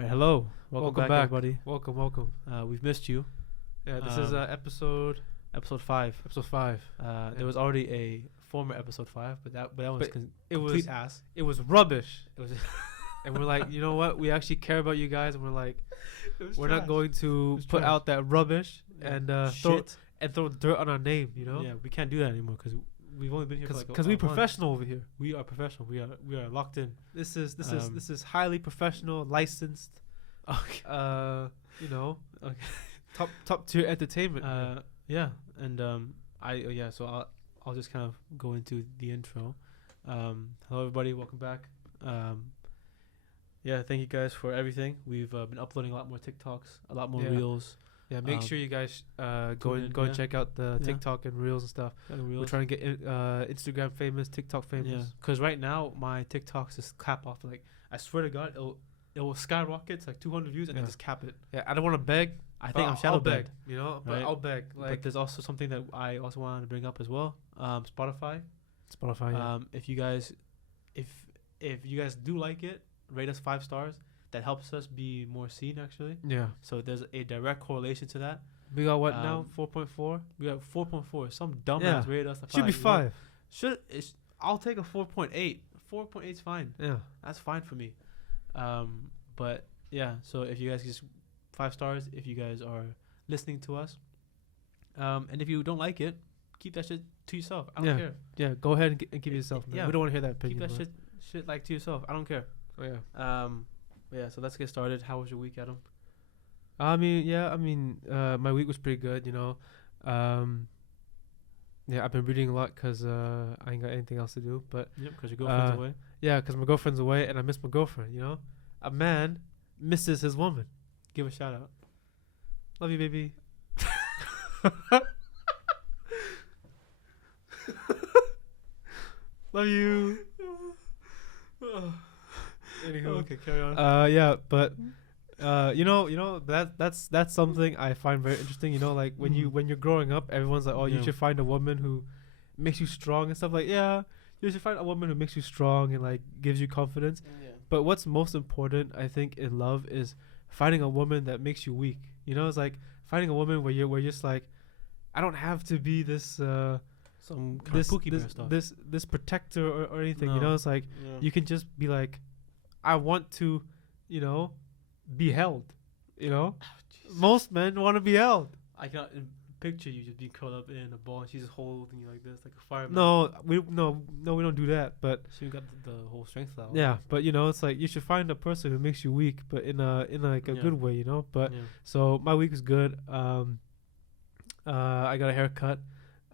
All right, hello. Welcome back, everybody. Welcome. We've missed you. Yeah, this is episode 5. episode 5. There was already a former episode 5, but that was complete ass. It was rubbish. It was And we're like, you know what? We actually care about you guys, and we're like, we're trash. not going to was put trash. out that rubbish and throw shit. dirt on our name. You know? Yeah, we can't do that anymore because we've only been here for like Because a we're month. professional over here. We are professional. We are locked in. This is highly professional, licensed. Okay. You know, Okay. top tier entertainment. Yeah, and so I'll just kind of go into the intro. Hello everybody, welcome back. Yeah, thank you guys for everything. We've been uploading a lot more TikToks, a lot more reels. Yeah, make sure you guys go and yeah. check out the TikTok and reels and stuff. We're trying to get Instagram famous, TikTok famous. Yeah, because right now my TikToks just cap off. Like, I swear to God, it will skyrocket to like 200 views and then just cap it. Yeah, I don't want to beg. I think I'm shadow I'll beg, banned, you know, but right? I'll beg. Like, but there's also something that I also wanted to bring up as well. Spotify. Yeah. If you guys do like it, rate us 5 stars. That helps us be more seen, actually. Yeah. So there's a direct correlation to that. We got what now? 4.4. We got 4.4. Some dumbass rated us. Should be 5. I'll take a 4.8. 4.8 is fine. Yeah. That's fine for me. But yeah. So if you guys just 5 stars, if you guys are listening to us, and if you don't like it, keep that shit to yourself. I don't care. Yeah. Go ahead and give yourself. Man. Yeah. We don't want to hear that opinion. Keep that shit like to yourself. I don't care. Oh, yeah. Yeah. So let's get started. How was your week, Adam? My week was pretty good. You know. Yeah, I've been reading a lot because I ain't got anything else to do. But Yep, because your girlfriend's away. Yeah, because my girlfriend's away and I miss my girlfriend. You know, a man misses his woman. Give a shout out. Love you, baby. Love you. Anywho, okay, carry on. That's something I find very interesting. You know, like when you're growing up, everyone's like, oh, you should find a woman who makes you strong and stuff. Like, yeah, you should find a woman who makes you strong and like gives you confidence. Yeah. But what's most important, I think, in love is finding a woman that makes you weak. You know, it's like finding a woman where you're just like, I don't have to be this some kind of Pookie Bear stuff. This protector or anything. No. You know, it's like you can just be like, I want to, you know, be held. You know, most men want to be held. I cannot picture you just being curled up in a ball and she's just holding you like this, like a fireman. No, we don't do that. But so you got the whole strength level. Yeah, but you know, it's like you should find a person who makes you weak, but in a good way. You know, but so my week was good. I got a haircut.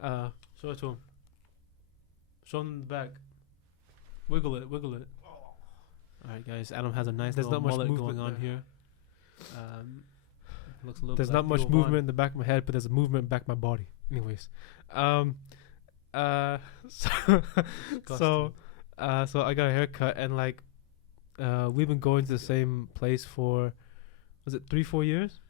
Show it to him. Show him the back. Wiggle it. All right, guys. Adam has a nice little mullet going on here. Looks a little. There's not much movement in the back of my head, but there's a movement in the back of my body. Anyways, so I got a haircut, and like, we've been going to the same place for, was it 3-4 years?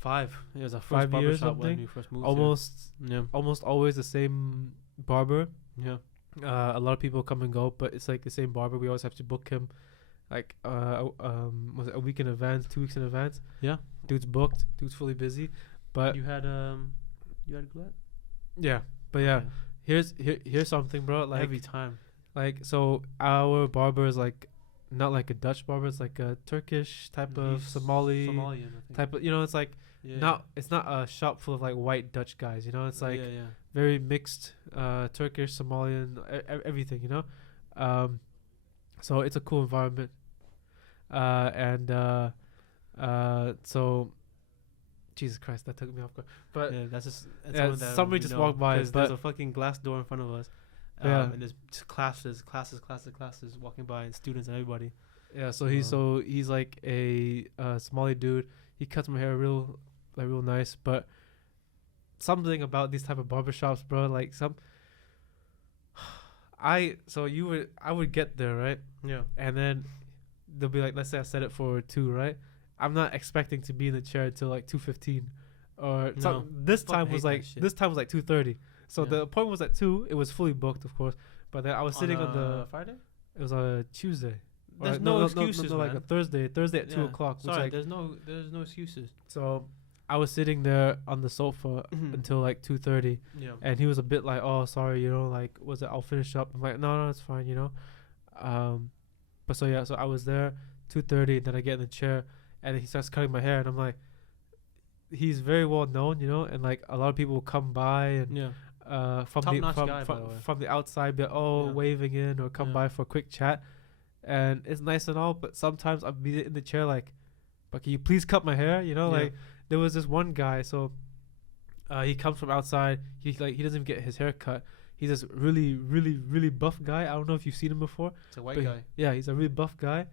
5. It was our first 5 years, barbershop when something. we first moved Almost always the same barber. Yeah. A lot of people come and go, but it's like the same barber. We always have to book him, like was it a week in advance, 2 weeks in advance? Yeah. Dude's booked. Dude's fully busy. But you had Gillette? Yeah. But yeah, here's something, bro. Like every time. Like, so our barber is like not like a Dutch barber. It's like a Turkish type of Somalian I think. type of. You know, it's like it's not a shop full of like white Dutch guys. You know, it's like very mixed, Turkish, Somalian, everything. You know, so it's a cool environment. So, Jesus Christ, that took me off guard. But that's just somebody just walked by. But there's a fucking glass door in front of us. And there's just classes walking by, and students and everybody. Yeah, so he's like a Somali dude. He cuts my hair real nice, but something about these type of barbershops, bro, like I would get there, right? Yeah. And then they'll be like, let's say I set it for 2, right? I'm not expecting to be in the chair until like 2:15 or this time was like 2:30. So the appointment was at 2. It was fully booked, of course. But then I was sitting on the Friday. It was a Tuesday. There's no excuses, like man. a Thursday at 2:00. Sorry, like, there's no excuses. So I was sitting there on the sofa until like 2:30, Yeah. and he was a bit like, "Oh, sorry, like, was it? I'll finish up." I'm like, "No, it's fine, But so I was there 2:30, then I get in the chair, and he starts cutting my hair, and I'm like, he's very well known, and like a lot of people will come by and from the outside, be like, waving in or come by for a quick chat, and it's nice and all. But sometimes I'll be in the chair like, "But can you please cut my hair?" Like there was this one guy, so he comes from outside. He doesn't even get his hair cut. He's this really, really, really buff guy. I don't know if you've seen him before. It's a white guy. Yeah, he's a really buff guy,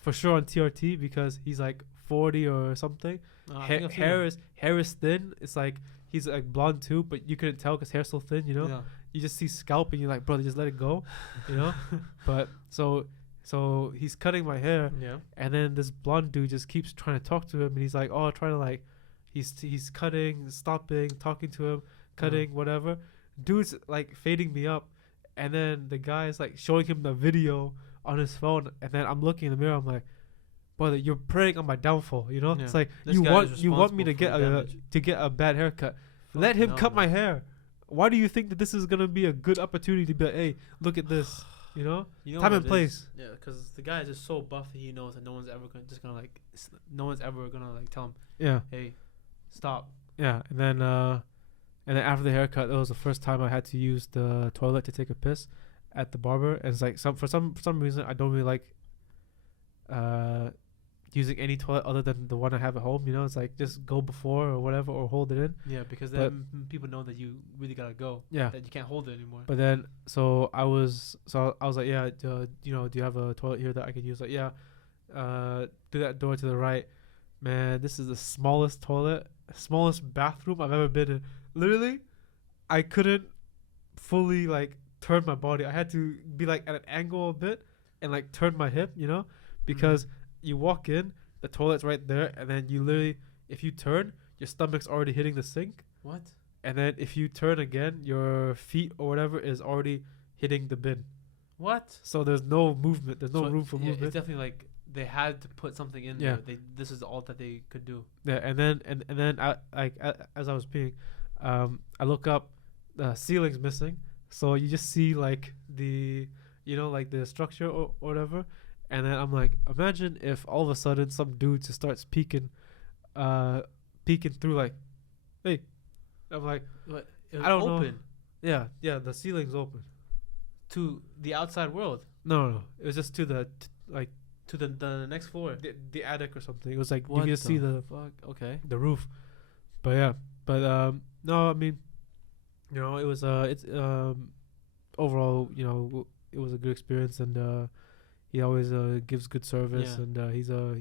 for sure on TRT because he's like 40 or something. Hair is thin. It's like he's like blonde too, but you couldn't tell because hair's so thin. Yeah. You just see scalp and you're like, brother, just let it go. But so he's cutting my hair. Yeah. And then this blonde dude just keeps trying to talk to him, and he's like, trying to like, he's cutting, stopping, talking to him, cutting, whatever. Dude's like fading me up, and then the guy's like showing him the video on his phone, and then I'm looking in the mirror. I'm like, brother, you're preying on my downfall. It's like you want me to get a bad haircut. Let him cut my hair. Why do you think that this is gonna be a good opportunity to be like, hey, look at this? Time and place. Yeah, because the guy is just so buff that he knows that no one's ever gonna tell him. Yeah. Hey, stop. Yeah, and then after the haircut, that was the first time I had to use the toilet to take a piss at the barber. And it's like for some reason I don't really like using any toilet other than the one I have at home. It's like just go before or whatever, or hold it in. Yeah, because then people know that you really gotta go. Yeah, that you can't hold it anymore. But then I was like, yeah, do you have a toilet here that I can use? Like, yeah, do that door to the right. Man, this is the smallest bathroom I've ever been in. Literally, I couldn't fully like turn my body. I had to be like at an angle a bit and like turn my hip, because you walk in, the toilet's right there, and then you literally, if you turn, your stomach's already hitting the sink. What? And then if you turn again, your feet or whatever is already hitting the bin. What? So there's no movement. There's no room for movement. It's definitely like they had to put something in there. This is all that they could do. Yeah, and then as I was peeing, I look up, the ceiling's missing, so you just see like the like the structure or whatever, and then I'm like, imagine if all of a sudden some dude just starts peeking through, like, hey, I'm like, what? I don't open. know. Yeah, the ceiling's open to the outside world. No, it was just to the to the next floor, the attic or something. It was like what you can see the fuck. Okay, the roof, but no, I mean, it was it's overall, it was a good experience, and he always gives good service, and he's a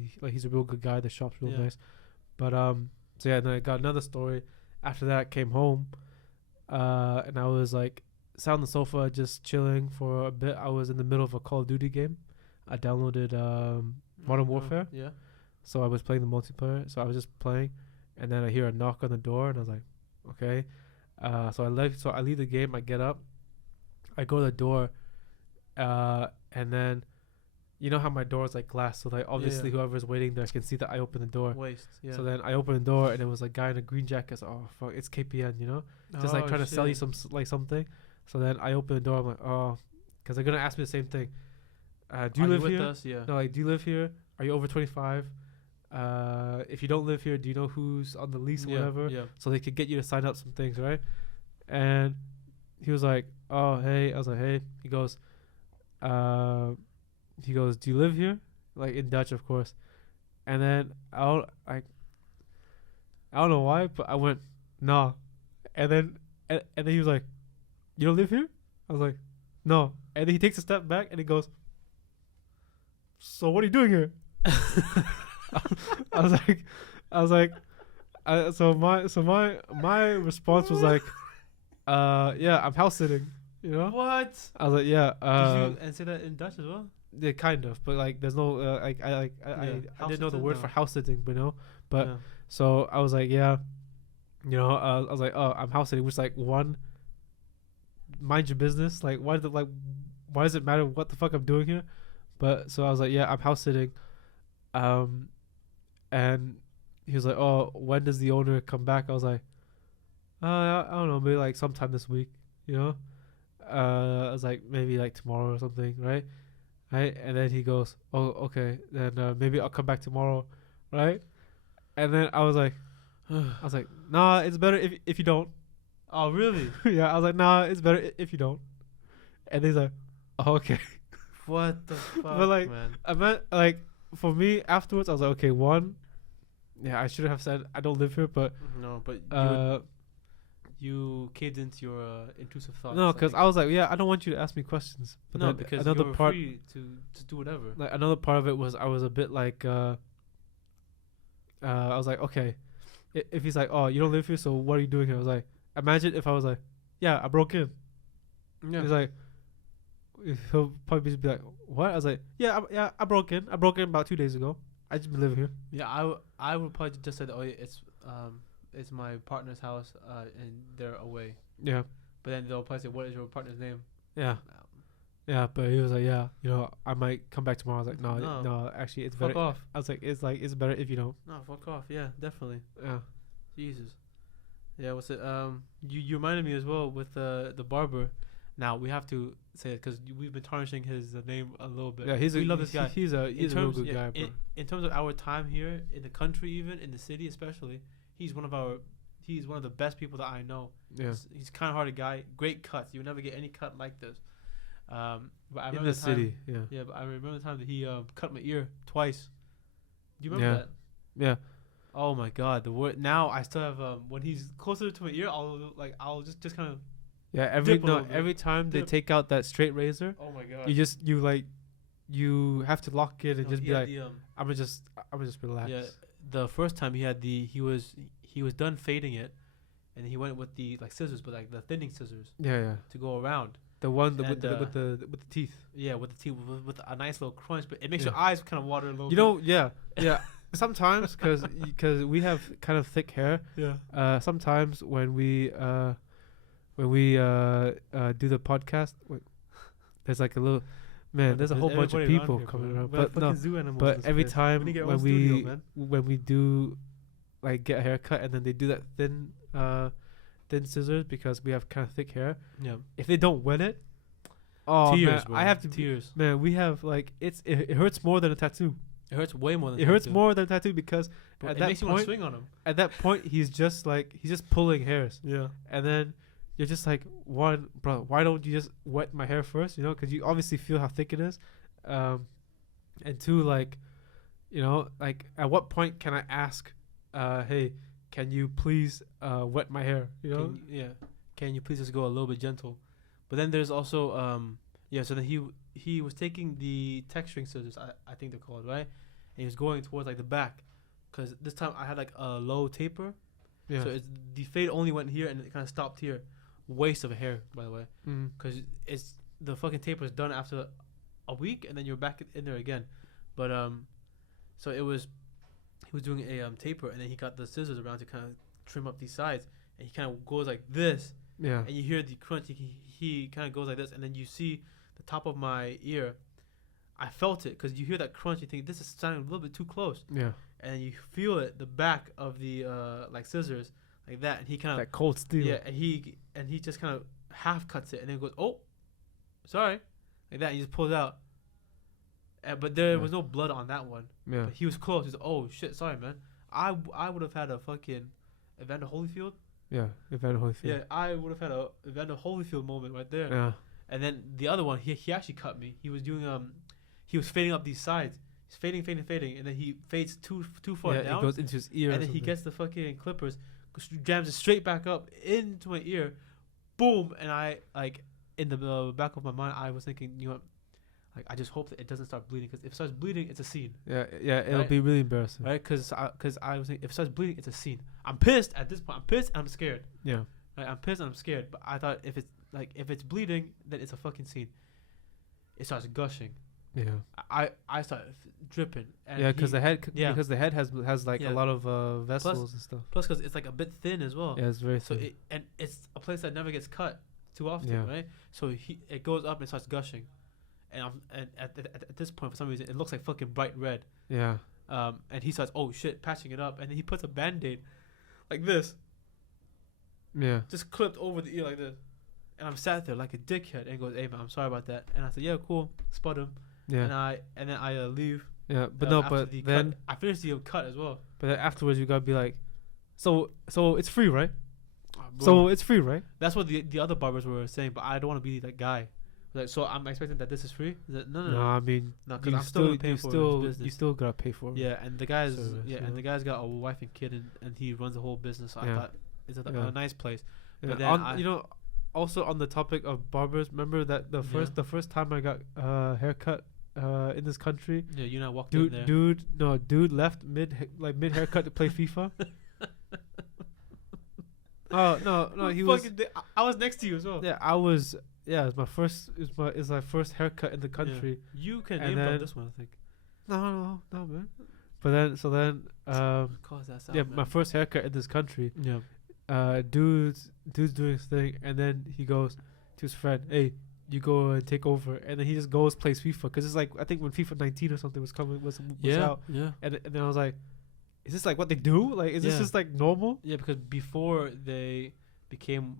real good guy. The shop's real nice, but so yeah, then I got another story. After that, came home, and I was like sat on the sofa just chilling for a bit. I was in the middle of a Call of Duty game. I downloaded Modern Warfare. Yeah. So I was playing the multiplayer. So I was just playing, and then I hear a knock on the door, and I was like, okay. So I leave the game. I get up, I go to the door, and then, you know how my door is like glass, so like obviously whoever's waiting there can see that I open the door. So then I open the door, and it was a guy in a green jacket. So, oh fuck, it's KPN, just like trying to sell you something. So then I open the door. I'm like, oh, because they're gonna ask me the same thing. Do you live here? Us? Yeah. No, like, do you live here? Are you over 25? If you don't live here, do you know who's on the lease or whatever? Yeah. So they could get you to sign up some things, right? And he was like, oh, hey. I was like, hey. He goes, do you live here? Like, in Dutch, of course. And then I don't know why, but I went, nah. And then he was like, you don't live here? I was like, no. And then he takes a step back and he goes, so what are you doing here? I was like, so my response was like, yeah, I'm house sitting. What? I was like, yeah. Did you answer that in Dutch as well? Yeah, kind of, but like, there's no I didn't know the word for house sitting, but so I was like, yeah, I was like, oh, I'm house sitting, which, like, one, mind your business. Like, why does it matter what the fuck I'm doing here? But so I was like, yeah, I'm house sitting. And he was like, oh, when does the owner come back? I was like, I don't know, maybe like sometime this week, you know? I was like, maybe like tomorrow or something, right? Right? And then he goes, oh, okay, then maybe I'll come back tomorrow, right? And then I was like, nah, it's better if you don't. Oh, really? Yeah, I was like, nah, it's better if you don't. And he's like, oh, okay. What the fuck, But like, man? I meant like for me afterwards, I was like, okay, one, yeah, I should have said I don't live here, but No, but you caved into your intrusive thoughts. no, because I was like, yeah, I don't want you to ask me questions. But no, then because another you're part, free to do whatever. like another part of it was I was a bit like, I was like, okay, if he's like, oh, you don't live here, so what are you doing here? I was like, imagine if I was like, yeah, I broke in. Yeah. He's like, he'll probably just be like, what? I was like, yeah, I broke in. I broke in about 2 days ago. I just been living here. Yeah, I would probably just said, oh, yeah, it's my partner's house, and they're away. Yeah. But then they'll probably say, what is your partner's name? Yeah. Yeah, but he was like, yeah, you know, I might come back tomorrow. I was like, no, actually, it's fuck better. off. I was like, it's better if you don't. No, fuck off. Yeah, definitely. Yeah. Jesus. Yeah, what's it? You reminded me as well with the barber. Now we have to say it because we've been tarnishing his name a little bit. Yeah, we love this guy. He's a real good guy, bro. In terms of our time here in the country, even in the city, especially, he's one of the best people that I know. Yeah. He's kind of hard guy. Great cuts. You would never get any cut like this. But I In remember the city, yeah. Yeah, but I remember the time that he cut my ear twice. Do you remember that? Yeah. Oh my god, the word. Now I still have when he's closer to my ear, I'll just kind of. Yeah, every time they take out that straight razor, Oh my god. you have to lock it and No, just he be had like, the, I'm just relax. yeah, the first time he was done fading it, and he went with the like scissors, but like the thinning scissors Yeah. to go around. The one And, with the teeth. Yeah, with the teeth with a nice little crunch, but it makes Yeah. your eyes kind of water a little. You know, yeah. Sometimes, because we have kind of thick hair. Yeah. Sometimes when we do the podcast, there's like a little man. There's a whole bunch of people coming around, but no. But every time when we do like get a haircut and then they do that thin scissors because we have kind of thick hair. Yeah. If they don't wet it, oh Tears, man, bro. I have to tears. Man, we have like it hurts more than a tattoo. It hurts way more than It hurts more than a tattoo because Bro, at it that makes you want to point, swing on him. at that point he's just pulling hairs, Yeah. and then you're just like, one, bro, why don't you just wet my hair first? You know, because you obviously feel how thick it is, and two, like, you know, like at what point can I ask, hey, can you please wet my hair? You know, Can you please just go a little bit gentle? But then there's also so then he was taking the texturing scissors, I think they're called, right? And he was going towards like the back, because this time I had like a low taper. yeah. So it's the fade only went here and it kind of stopped here. Waste of hair, by the way, Mm. because it's the fucking taper is done after a week and then you're back in there again. But so he was doing a taper and then he got the scissors around to kind of trim up these sides and he kind of goes like this. Yeah. And you hear the crunch. He kind of goes like this, and then you see the top of my ear. I felt it because you hear that crunch. You think this is sounding a little bit too close, Yeah. and you feel it, the back of the like scissors, like that. And he kind of That cold steel. yeah, and he just kind of half cuts it, and then goes, oh, sorry, like that. And he just pulls it out. But there was no blood on that one. Yeah. But he was close. He's oh shit, sorry man. I would have had a fucking Evander Holyfield. Yeah. Evander Holyfield. Yeah, I would have had a Evander Holyfield moment right there. Yeah. And then the other one, he actually cut me. He was doing he was fading up these sides. He's fading, and then he fades too far down. It goes into his ear. And then he gets the fucking clippers, jams it straight back up into my ear, boom. And I like in the back of my mind, I was thinking, you know what? Like I just hope that it doesn't start bleeding, because if it starts bleeding, it's a scene. Yeah. It'll Right? be really embarrassing. Right? Because I was thinking, if it starts bleeding, it's a scene. I'm pissed at this point. I'm pissed and I'm scared. Yeah. Right? I'm pissed and I'm scared. But I thought if it's bleeding, then it's a fucking scene. It starts gushing. Yeah. I start dripping. And Yeah, because the head yeah. has like Yeah. a lot of vessels and stuff. Plus, because it's like a bit thin as well. Yeah, it's very So thin. it's a place that never gets cut too often, Yeah. right? So it goes up and starts gushing, and at this point for some reason it looks like fucking bright red. Yeah. And he starts, oh shit, patching it up, and then he puts a band-aid like this, Yeah. just clipped over the ear like this. And I'm sat there like a dickhead, and he goes, "Hey man, I'm sorry about that." And I said, "Yeah, cool." Spud him. Yeah. And then I leave. Yeah. But after but the then cut. I finished the cut as well. but then afterwards you gotta be like, so it's free, right? Bro, So it's free, right? that's what the other barbers were saying, but I don't want to be that guy. Like, so I'm expecting that this is free. Is it? No. I mean, No, because I'm still paying for his business. you still gotta pay for it. Yeah, and the guy's Service, and the guy's got a wife and kid, and he runs a whole business. So I Yeah. thought it's a nice place. Yeah. But then you know, also on the topic of barbers, remember that the first time I got haircut in this country, Yeah, you know, I walked in there. dude left mid haircut to play FIFA. Oh no, he was. I was next to you as well. Yeah, I was. Yeah, it's my first haircut in the country. Yeah. You can And name drop then- this one, I think. No, man. But then Cause that sound, yeah, man. my first haircut in this country. Yeah. Dude's doing his thing, and then he goes to his friend, "Hey, you go and take over." And then he just goes plays FIFA, because it's like, I think when FIFA 19 or something was out, Yeah. and then I was like, is this like what they do? Like, is this Yeah. just like normal? Yeah, because before they became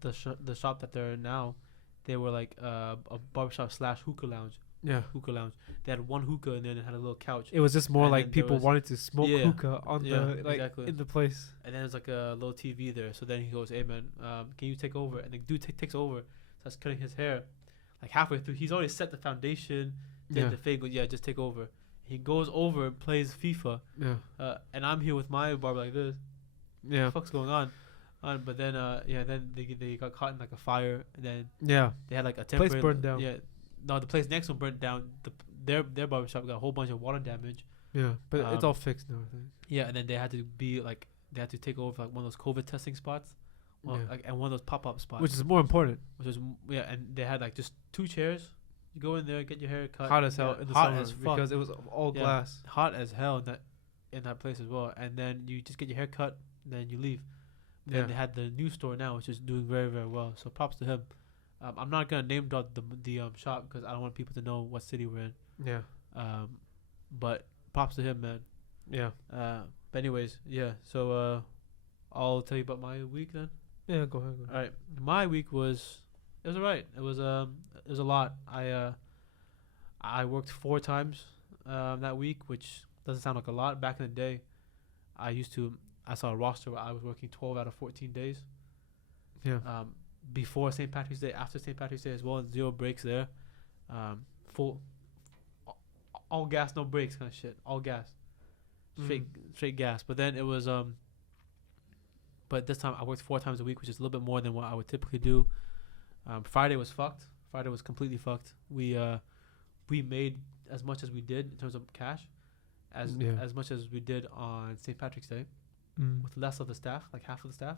the shop that they're in now, they were like a barbershop / hookah lounge. Yeah. Hookah lounge. They had one hookah and then it had a little couch. It was just more And like then there people was- wanted to smoke Yeah. hookah on the exactly. in the place. And then there's like a little TV there. So then he goes, "Hey man, can you take over?" And the dude takes over, starts cutting his hair. Like halfway through, he's already set the foundation. Then Yeah. the fade goes, "Yeah, just take over." He goes over and plays FIFA. Yeah. And I'm here with my barber like this. Yeah. What the fuck's going on? But then then they got caught in like a fire, and then Yeah. they had like a Place temporary burned down. Yeah, no, the place next one burnt down. Their barbershop got a whole bunch of water damage. Yeah. But it's Um, all fixed now, I think. Yeah, and then they had to take over like one of those COVID testing spots, Yeah. and one of those pop up spots, Which is more important. and they had like just 2 chairs. You go in there, get your hair cut. Hot as hell yeah, in the hot summer as fuck. because it was all Yeah. glass. Hot as hell in that place as well. And then you just get your hair cut, and then you leave. Then Yeah. they had the new store now, which is doing very, very well. So props to him. I'm not gonna name drop the shop because I don't want people to know what city we're in. Yeah. But props to him, man. Yeah. But anyways, yeah. So I'll tell you about my week then. Yeah. Go ahead. All right, my week it was alright. It was a lot. I worked 4 times that week, which doesn't sound like a lot. Back in the day, I saw a roster where I was working 12 out of 14 days. Yeah. Before St. Patrick's Day, after St. Patrick's Day as well, 0 breaks there. Full, all gas, no breaks kind of shit. All gas, straight gas. But then it was but this time I worked 4 times a week, which is a little bit more than what I would typically do. Friday was fucked. Friday was completely fucked. We made as much as we did in terms of cash, as much as we did on St. Patrick's Day, with less of the staff, like half of the staff.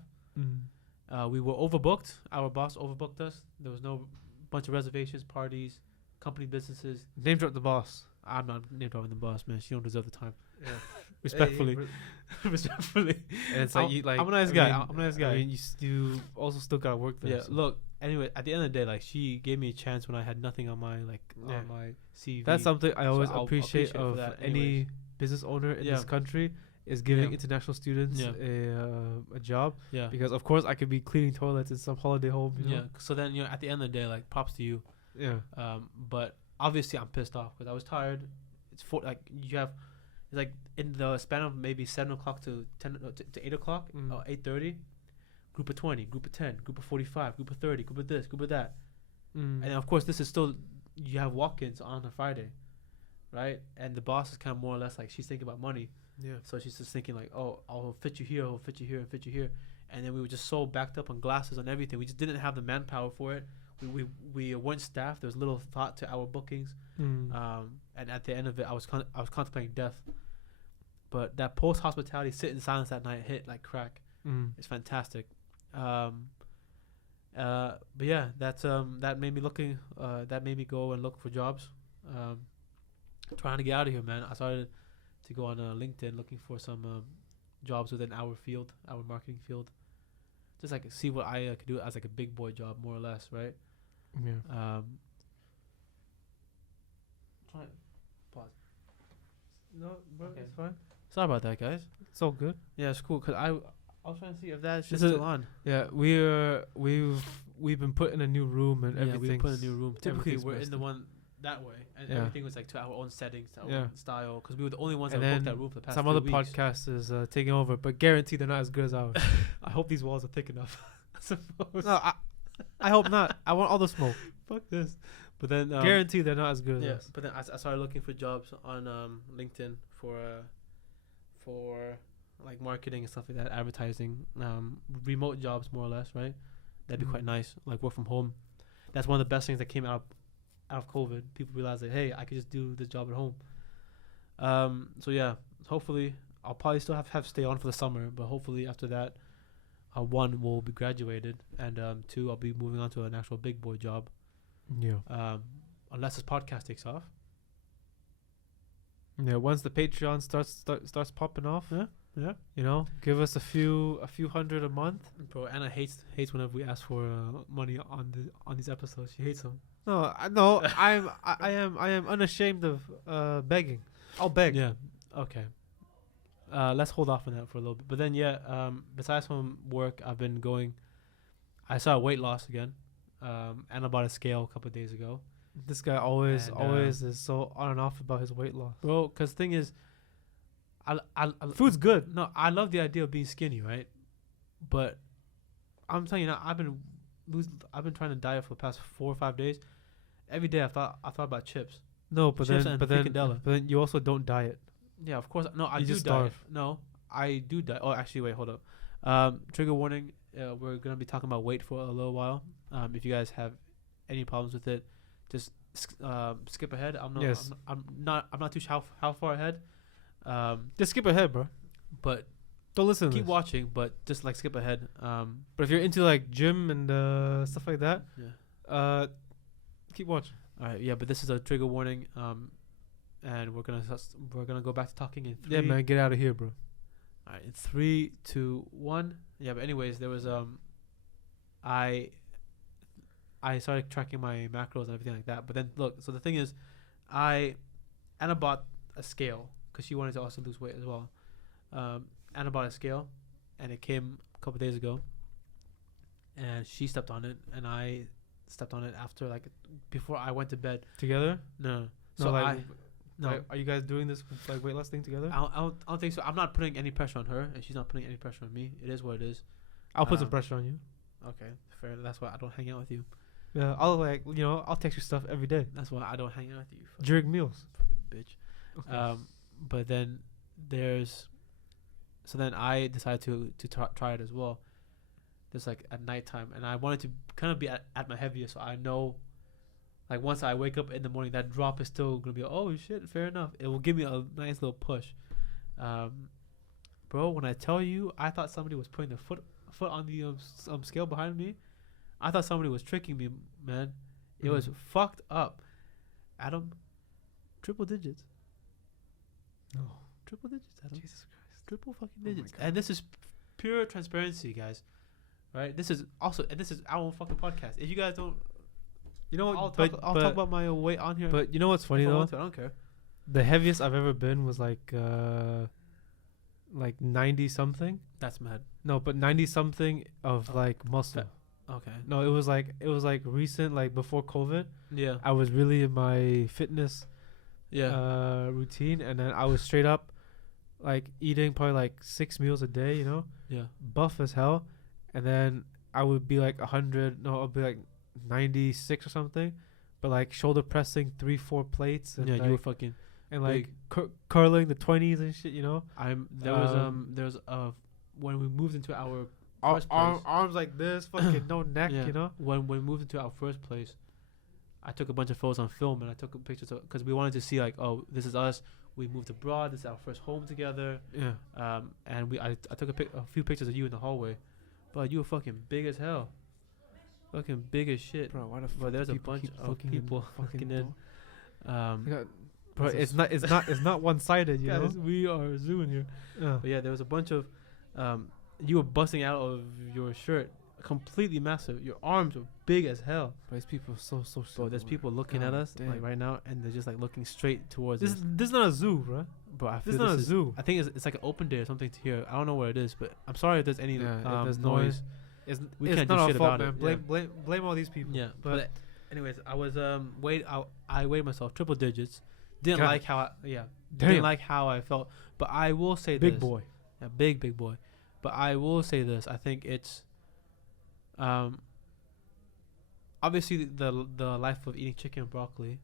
We were overbooked. Our boss overbooked us. There was no bunch of reservations, parties, company businesses. Name drop the boss. I'm not name dropping the boss, man. She don't deserve the time. Yeah. Respectfully, Hey, respectfully. and it's like, I'm a nice guy. mean, I'm a nice guy. I mean, you also still gotta work there. Yeah. so. Look. Anyway, at the end of the day, like she gave me a chance when I had nothing on my Yeah. on my CV. That's something I always I'll appreciate appreciate for of that any anyways. business owner in Yeah. this country is giving Yeah. international students Yeah. a job. Yeah. Because of course I could be cleaning toilets in some holiday home. You Yeah. know? So then at the end of the day, like props to you. Yeah. But obviously I'm pissed off because I was tired. It's it's like in the span of maybe 7 o'clock to 8 o'clock, or 8:30. Group of 20, group of 10, group of 45, group of 30, group of this, group of that. And of course, this is still, you have walk-ins on a Friday, right? And the boss is kind of more or less like, she's thinking about money. Yeah. So she's just thinking like, oh, I'll fit you here, I'll fit you here, and fit you here. And then we were just so backed up on glasses and everything. We just didn't have the manpower for it. We weren't staffed. There was little thought to our bookings. And at the end of it, I was contemplating death. But that post-hospitality sit in silence that night hit like crack. It's fantastic. But yeah, that made me go and look for jobs. Trying to get out of here, man. I started to go on LinkedIn looking for some jobs within our field, our marketing field. Just like see what I could do as like a big boy job, more or less, right? Yeah. try. Pause. No, bro, Okay. it's fine. Sorry about that, guys. It's all good. Yeah, it's cool. Cause I was trying to see if that's This just is- still on. Yeah, we've been put in a new room and Yeah, everything. we put a new room. Typically, everything's we're in messed the up. one that way, and Yeah. everything was like to our own settings, to our Yeah. own style. Because we were the only ones And that booked then that room for the past Some 3 other weeks. podcast is taking over, but guaranteed they're not as good as ours. I hope these walls are thick enough. I suppose. No, I hope not. I want all the smoke. Fuck this. But then Guaranteed they're not as good as yeah. us. But then I started looking for jobs on LinkedIn for like marketing and stuff like that, advertising, remote jobs more or less, right? That'd be quite nice, like work from home. That's one of the best things that came out of COVID. People realized that, hey, I could just do this job at home. So yeah, hopefully I'll probably still have to stay on for the summer, but hopefully after that, one, we'll be graduated, and two, I'll be moving on to an actual big boy job. Yeah. Unless this podcast takes off. Yeah. Once the Patreon starts popping off, Yeah. you know, give us a few hundred a month. Bro, Anna hates whenever we ask for money on these episodes. She hates them. No, I am unashamed of begging. I'll beg. Yeah. Okay. Let's hold off on that for a little bit. But then, yeah. Besides from work, I've been going. I saw weight loss again. And I bought a scale a couple of days ago. This guy always And, is so on and off about his weight loss. Bro, because the thing is, I Food's good. No, I love the idea of being skinny, right? But I'm telling you now, I've been trying to diet for the past 4 or 5 days. Every day I thought about chips. No, but Chips then and but then fricadella. but then you also don't diet. Yeah, of course. No, I You do just diet. starve. No, I do diet. Oh, actually, wait, hold up. Trigger warning. We're gonna be talking about weight for a little while. If you guys have any problems with it, just skip ahead. Yes. I'm not too sure how far ahead. Just skip ahead, bro. But Don't listen. keep to this. watching. But just like skip ahead. But if you're into like gym and stuff like that, Yeah. keep watching. All right. Yeah. But this is a trigger warning. And we're gonna go back to talking in 3. Yeah, man, get out of here, bro. All right. In 3, 2, 1. Yeah. But anyways, there was I started tracking my macros and everything like that. But then look, so the thing is, Anna bought a scale because she wanted to also lose weight as well. Anna bought a scale, and it came a couple days ago. And she stepped on it, and I stepped on it after before I went to bed. Together? No. No, So like, no. Like, are you guys doing this like weight loss thing together? I don't think so. I'm not putting any pressure on her, and she's not putting any pressure on me. It is what it is. I'll put some pressure on you. Okay, fair. That's why I don't hang out with you. Yeah, I'll text you stuff every day That's why I don't hang out with you. during meals. Fucking bitch. Okay. But then so then I decided to try it as well. Just like at nighttime, and I wanted to kind of be at my heaviest, so I know, like once I wake up in the morning, that drop is still gonna be, oh shit, fair enough. It will give me a nice little push. Bro, when I tell you, I thought somebody was putting their foot on the scale behind me. I thought somebody was tricking me, man. It was fucked up. Adam, triple digits. No. Triple digits, Adam. Jesus Christ. Triple fucking Oh my digits. God. And this is pure transparency, guys. Right? This is our own fucking podcast. If you guys don't, You know what? I'll but talk about my weight on here. but you know what's funny if I though? want to, I don't care. The heaviest I've ever been was like 90 something. That's mad. No, but 90 something of like muscle. Okay. No, it was like recent, like before COVID. Yeah. I was really in my fitness Yeah. routine, and then I was straight up like eating probably like 6 meals a day, you know, Yeah. buff as hell, and then I would be like 100. No, I'll be like 96 or something, but like shoulder pressing 3-4 plates, and Yeah. like, You were fucking. and like curling the 20s and shit, you know. There was when we moved into our first place. Arms like this, fucking no neck, Yeah. you know. When we moved into our first place, I took a bunch of photos on film, and I took pictures because we wanted to see like, oh, this is us. We moved abroad. This is our first home together. Yeah. And I took a few pictures of you in the hallway, but you were fucking big as hell, fucking big as shit. Bro, why the fuck? But there's a people bunch keep of looking people fucking looking in. Bro, This it's not one sided, you know. guys, we are zooming here. Yeah. But yeah, there was a bunch of you were busting out of your shirt completely massive. Your arms are big as hell. But these people are so. Bro, there's people looking at us like right now, and they're just like looking straight towards us. This is not a zoo, bro. Bro, I feel This is not a zoo. I think it's like an open day or something to hear. I don't know where it is, but I'm sorry if there's any If there's noise. We can't it's do not our shit fault, about man. it. Blame all these people. Yeah, but anyways, I was I weighed myself triple digits. Didn't God. like how I Damn. didn't like how I felt. But I will say Big this. boy. Yeah, big boy. But I will say this. I think it's obviously the life of eating chicken and broccoli.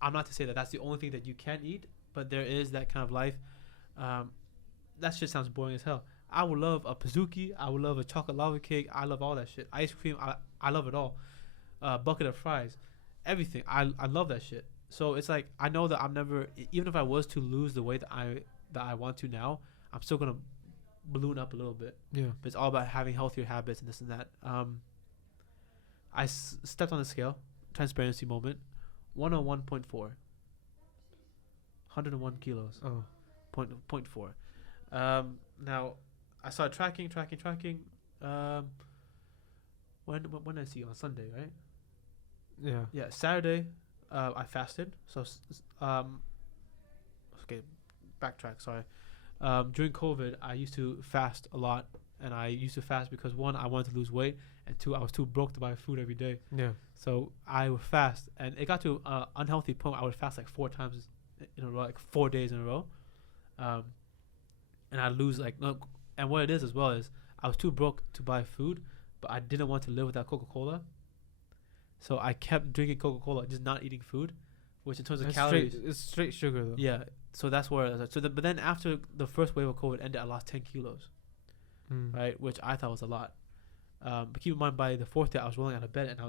I'm not to say that that's the only thing that you can eat, but there is that kind of life. That shit sounds boring as hell. I would love a pizookie. I would love a chocolate lava cake. I love all that shit. Ice cream. I love it all. Bucket of fries. Everything. I love that shit. So it's like I know that I'm never, even if I was to lose the weight that I want to now, I'm still gonna balloon up a little bit. Yeah. But it's all about having healthier habits and this and that. I stepped on the scale. Transparency moment. 101.4. 101 kilos. Oh. Point 4. Now I started tracking. When did I see you? On Sunday, right? Yeah. Yeah, Saturday. I fasted. So okay, backtrack. Sorry. During COVID, I used to fast a lot, and I used to fast because 1, I wanted to lose weight, and 2, I was too broke to buy food every day. Yeah. So I would fast, and it got to an unhealthy point. I would fast like 4 times in a row, like 4 days in a row, and I'd lose like no. And what it is as well is I was too broke to buy food, but I didn't want to live without Coca-Cola. So I kept drinking Coca-Cola, just not eating food, which in terms of calories, it's straight sugar though. yeah. So that's where. But then after the first wave of COVID ended, I lost 10 kilos, right, which I thought was a lot. But keep in mind, by the 4th day, I was rolling out of bed, and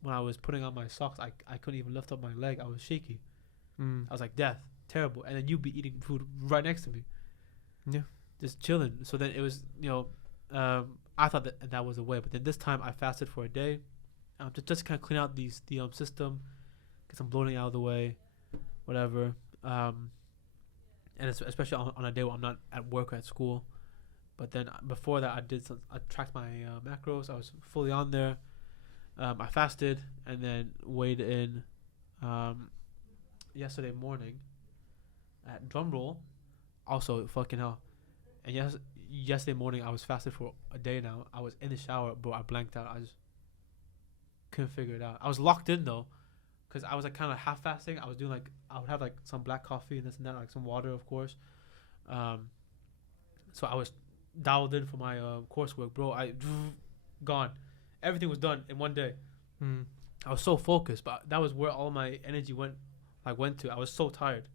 when I was putting on my socks, I couldn't even lift up my leg. I was shaky. I was like, death, terrible. And then you'd be eating food right next to me. Yeah. Just chilling. So then it was, I thought that was a way. But then this time I fasted for a day, to just kind of clean out the system, get some bloating out of the way, whatever. And especially on a day where I'm not at work or at school. But then before that, I tracked my macros. I was fully on there. I fasted and then weighed in yesterday morning at drumroll. Also, fucking hell. And yesterday morning, I was fasted for a day now. I was in the shower, bro. I blanked out. I just couldn't figure it out. I was locked in, though, because I was like kind of half fasting. I would have like some black coffee and this and that, like some water, of course. So I was dialed in for my coursework, bro. Gone. Everything was done in one day. I was so focused, but that was where all my energy went to. I was so tired.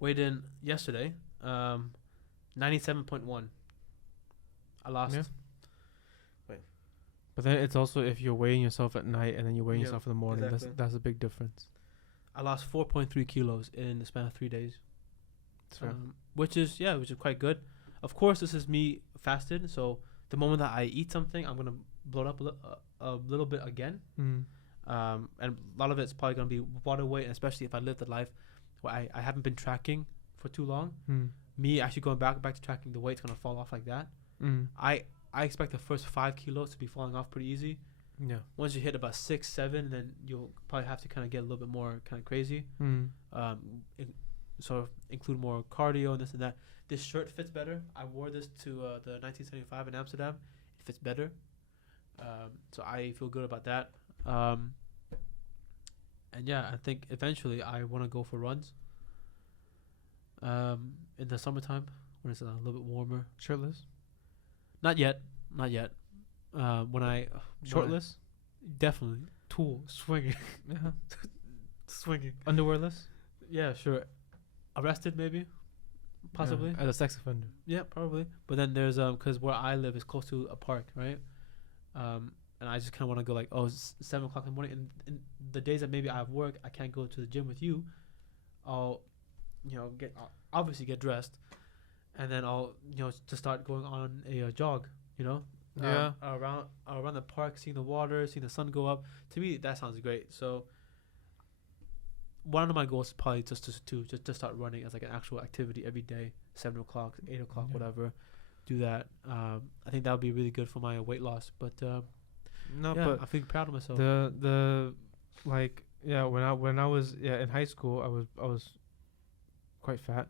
Weighed in yesterday, 97.1. I lost. Yeah. Wait. But then it's also if you're weighing yourself at night and then you're weighing yourself in the morning. Exactly. That's a big difference. I lost 4.3 kilos in the span of 3 days. That's which is quite good. Of course, this is me fasted, so the moment that I eat something, I'm gonna bloat up a little bit again. And a lot of it's probably gonna be water weight, and especially if I live the life where I haven't been tracking for too long. Me actually going back to tracking, the weight's gonna fall off like that. I expect the first 5 kilos to be falling off pretty easy. Yeah. Once you hit about 6, 7, then you'll probably have to kind of get a little bit more kind of crazy. Sort of include more cardio and this and that. This shirt fits better. I wore this to the 1975 in Amsterdam. It fits better. So I feel good about that. And yeah, I think eventually I want to go for runs. In the summertime when it's a little bit warmer. Shirtless? Not yet. Shortless? Definitely. Tool. Swinging. Swinging. Underwearless? Yeah, sure. Arrested maybe? Possibly. As a sex offender? Yeah, probably. But then there's, because where I live is close to a park, right? And I just kind of want to go like, 7 o'clock in the morning. And the days that maybe I have work, I can't go to the gym with you. I'll, obviously get dressed. And then I'll, just start going on a jog, Yeah. Around the park, seeing the water, seeing the sun go up. To me, that sounds great. So one of my goals is probably just to start running as like an actual activity every day, 7 o'clock, 8 o'clock, whatever, do that. I think that would be really good for my weight loss. But No, yeah, but I feel proud of myself. the like when I was in high school, I was quite fat,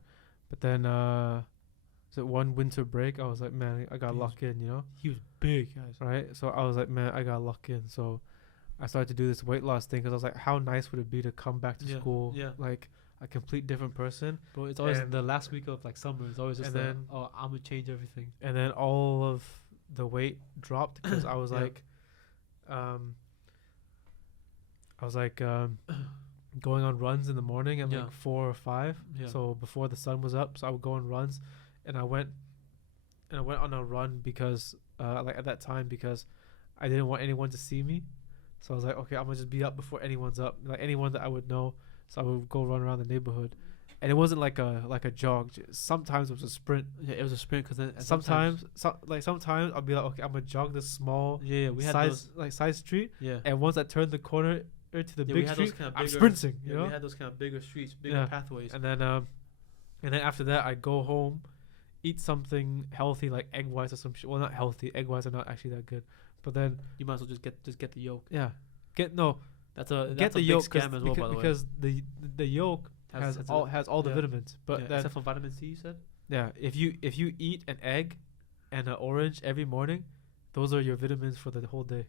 but then so one winter break, I was like, man, I gotta lock in, you know. He was big, guys. Right, so I was like, man, I gotta lock in. So I started to do this weight loss thing because I was like, how nice would it be to come back to school, like a complete different person. Bro, it's always the last week of like summer. It's always just I'm gonna change everything. And then all of the weight dropped because I was like, going on runs in the morning at like 4 or 5. So before the sun was up, so I would go on runs, and I went on a run because like at that time because I didn't want anyone to see me. So I was like, okay, I'm gonna just be up before anyone's up, like anyone that I would know. So I would go run around the neighborhood, and it wasn't like a jog. Sometimes it was a sprint. Yeah, it was a sprint because then sometimes I'll be like, okay, I'm gonna jog this small we had side street. Yeah, and once I turn the corner to the big street, I'm sprinting. sprinting. You know, we had those kind of bigger streets, bigger pathways. And then after that, I go home, eat something healthy like egg whites or some shit. Well, not healthy. Egg whites are not actually that good. But then you might as well just get the yolk. Yeah, get the big yolk scam as well, by the way. Because the yolk has all the vitamins. But except for vitamin C, you said. Yeah, if you eat an egg and an orange every morning, those are your vitamins for the whole day.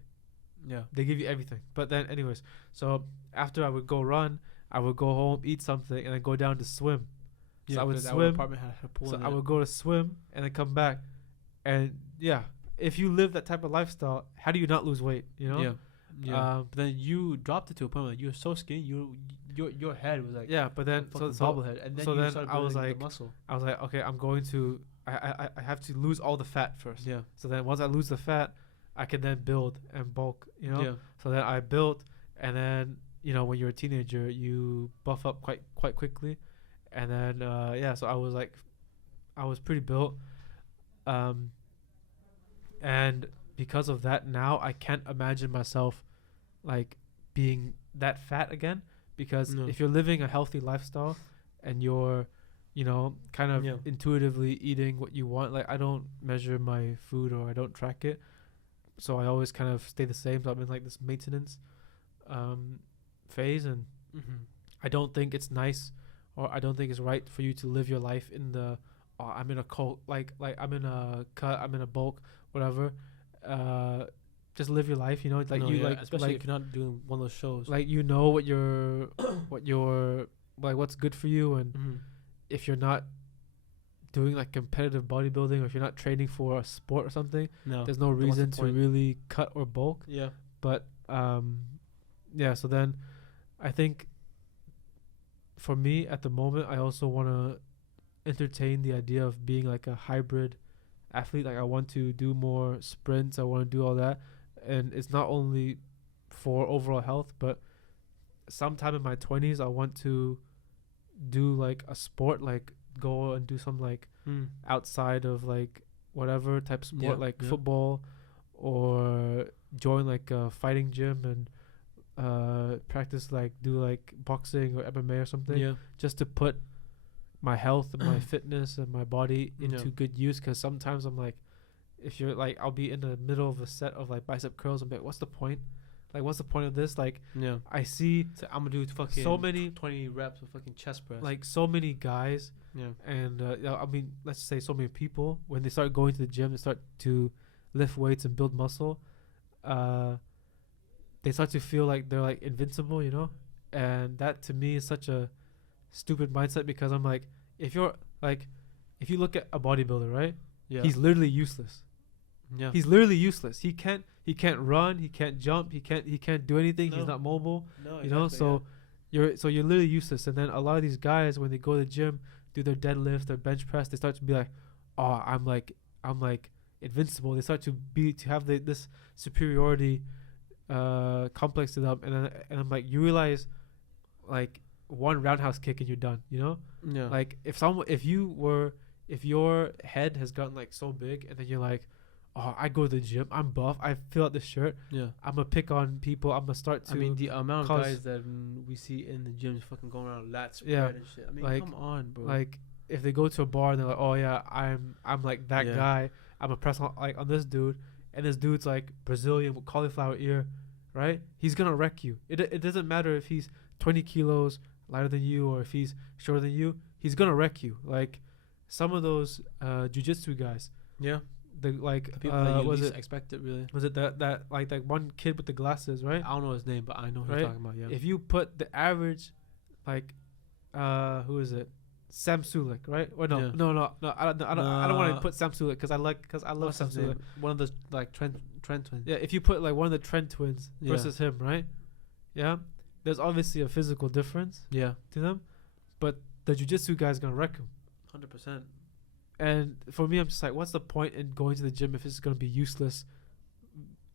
Yeah, they give you everything. But then, anyways, so after I would go run, I would go home, eat something, and then go down to swim. Yeah, so I would swim. Had a pool so I would go to swim and then come back, and if you live that type of lifestyle, how do you not lose weight? You know. Yeah. But then you dropped it to a point where you were so skinny. Your head was like but then so bobblehead, and then so you then started I was building like the muscle. I was like, okay, I'm going to I have to lose all the fat first. Yeah. So then once I lose the fat, I can then build and bulk. You know. Yeah. So then I built, and then when you're a teenager, you buff up quite quickly, and then so I was pretty built, and because of that, now I can't imagine myself like being that fat again, because if you're living a healthy lifestyle and you're kind of intuitively eating what you want, like I don't measure my food or I don't track it, so I always kind of stay the same. So I'm in like this maintenance phase, and I don't think it's nice, or I don't think it's right for you to live your life in the I'm in a cult, like I'm in a cut, I'm in a bulk, whatever. Just live your life, especially if you're not doing one of those shows. Like what you're like what's good for you, and if you're not doing like competitive bodybuilding, or if you're not training for a sport or something, there's no reason to really cut or bulk. Yeah. But so then I think for me at the moment, I also want to entertain the idea of being like a hybrid athlete. Like I want to do more sprints, I want to do all that, and it's not only for overall health, but sometime in my 20s I want to do like a sport, like go and do some like outside of like whatever type of sport, football, or join like a fighting gym and practice, like do like boxing or MMA or something, just to put my health and my fitness and my body into good use. Because sometimes I'm like, if you're like, I'll be in the middle of a set of like bicep curls, I'm like, what's the point? Like, what's the point of this? Like, I see I'm gonna do fucking so many 20 reps of fucking chest press. Like so many guys, and I mean, let's say so many people, when they start going to the gym, they start to lift weights and build muscle. They start to feel like they're like invincible, and that to me is such a stupid mindset, because I'm like, if you look at a bodybuilder, right? Yeah. He's literally useless. Yeah. He's literally useless. He can't run, he can't jump, he can't do anything. No. He's not mobile. No, exactly, so you're literally useless. And then a lot of these guys, when they go to the gym, do their deadlift, their bench press, they start to be like, oh, I'm like invincible. They start to have this superiority complex to them, and I'm like, you realize, like, one roundhouse kick and you're done, like if your head has gotten like so big, and then you're like, oh, I go to the gym, I'm buff, I fill out this shirt, I'm gonna pick on people, I'm gonna start to, I mean, the amount of guys that we see in the gyms fucking going around lat spread and shit, I mean, like, come on, bro, like if they go to a bar and they're like, oh yeah, I'm like that Yeah. guy. I'm a press on like on this dude, and this dude's like Brazilian with cauliflower ear, right? He's gonna wreck you. It doesn't matter if he's 20 kilos lighter than you or if he's shorter than you. He's gonna wreck you. Like some of those jiu-jitsu guys. Yeah. The like The people that you was least it expect it, really. was it that like that one kid with the glasses, right? I don't know his name, but I know who Right? you're talking about. Yeah. If you put the average, like, who is it? Sam Sulek, right? Or no, Yeah. no. I don't want to Nah. put Sam Sulek because I love What's Sam his name? Sulek. One of the like Trent twins. Yeah, if you put like one of the Trent twins Yeah. versus him, right? Yeah, there's obviously a physical difference Yeah. to them, but the jiu-jitsu guy's gonna wreck him. 100%. And for me, I'm just like, what's the point in going to the gym if it's gonna be useless?